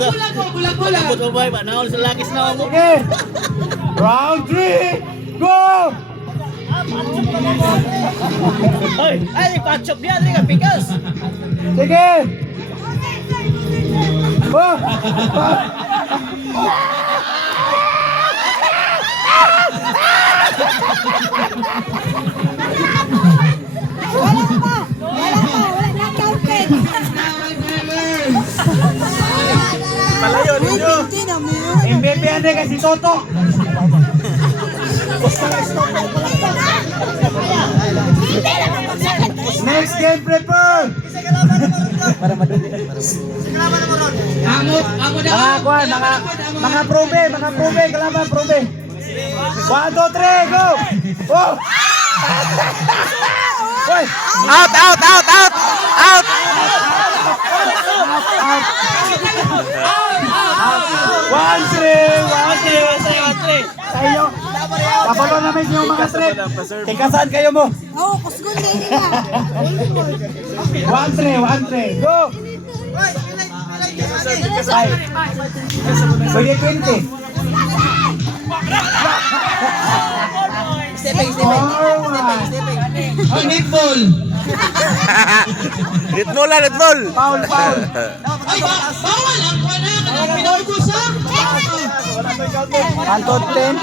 Bulag-bulag. Pagkabot mo ba? Naon sa lakis na mo. Sige. Round 3. Go! Ay, patchop niya. Hindi ka, pikas. Sige. Oh! Wala na counted. Palayo ninyo. MVP ande kasi Toto. Next game prepare. Mga probe, kalaban probe. 1, 2, 3, go! Oh! Hoy! Out, out, out, out! Out! One, three. Tayo. Kapalo namin yung mga trip. Tikasan kayo mo. Oo, kusgon din nila. 1, 3. Go! Ay. Pwede 20. Oh, netball. Ritmo lang, ritmo! Foul. Ay, bawal ang kuwana ka ng pinaugus ha. 1, 2, 10.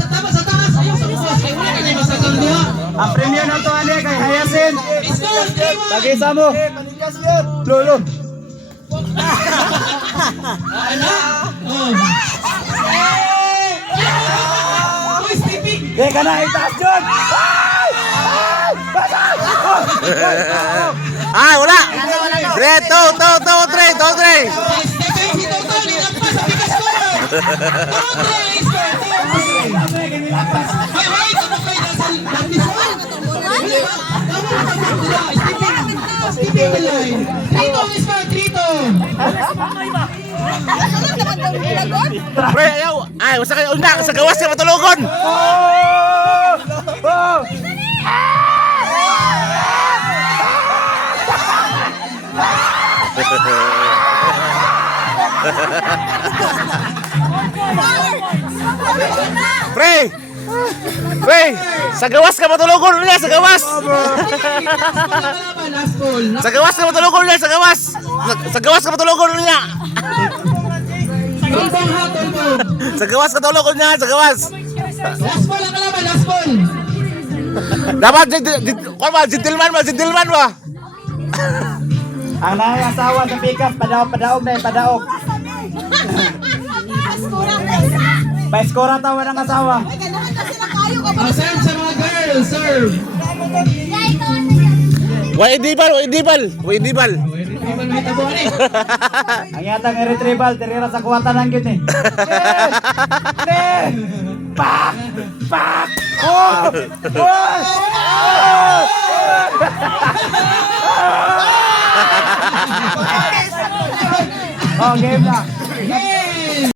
Sa taas ayaw sa bukas. Kaya wala ka na masagal niya. Ang premium na to ane kay Hayasin. Score 3-1. Pag-isa mo. Lolo. Ano? Oh. Uy, Stevie. Teka na, itaas yun! Ay, wala! 3, 2, 2, 2, 3, 2, 3! Stevie, si Toto, nilampas ang bigas ko. Toto, score 3-1. Ay, tumukay na sa labis mo. Stevie, Stevie, 3-2, score 3-2. Pre, ayaw! Ay, wasa kayo una! Sa gawas ka matulugon! Pre! Pre! Sa gawas ka matulugon niya! Sa gawas! Last ball. Sa gawas ka matulugon niya! Sa gawas! Sa gawas ka matulugon niya! Tulbong ha, tulbong. Sa gawas ka matulugon niya! Sa gawas! Last ball ang kalaban, last ball. Dapat gentleman ba? Ang nangasawa sa pikas, padaog na yung padaog. May skora tawa ng asawa. Serve sa mga girls, serve. Way dibal. May tabuan eh. Ang yatang retrieval, tirira sa kuwatan ng yun eh. Pak! Pak! Oh! Oh, game na.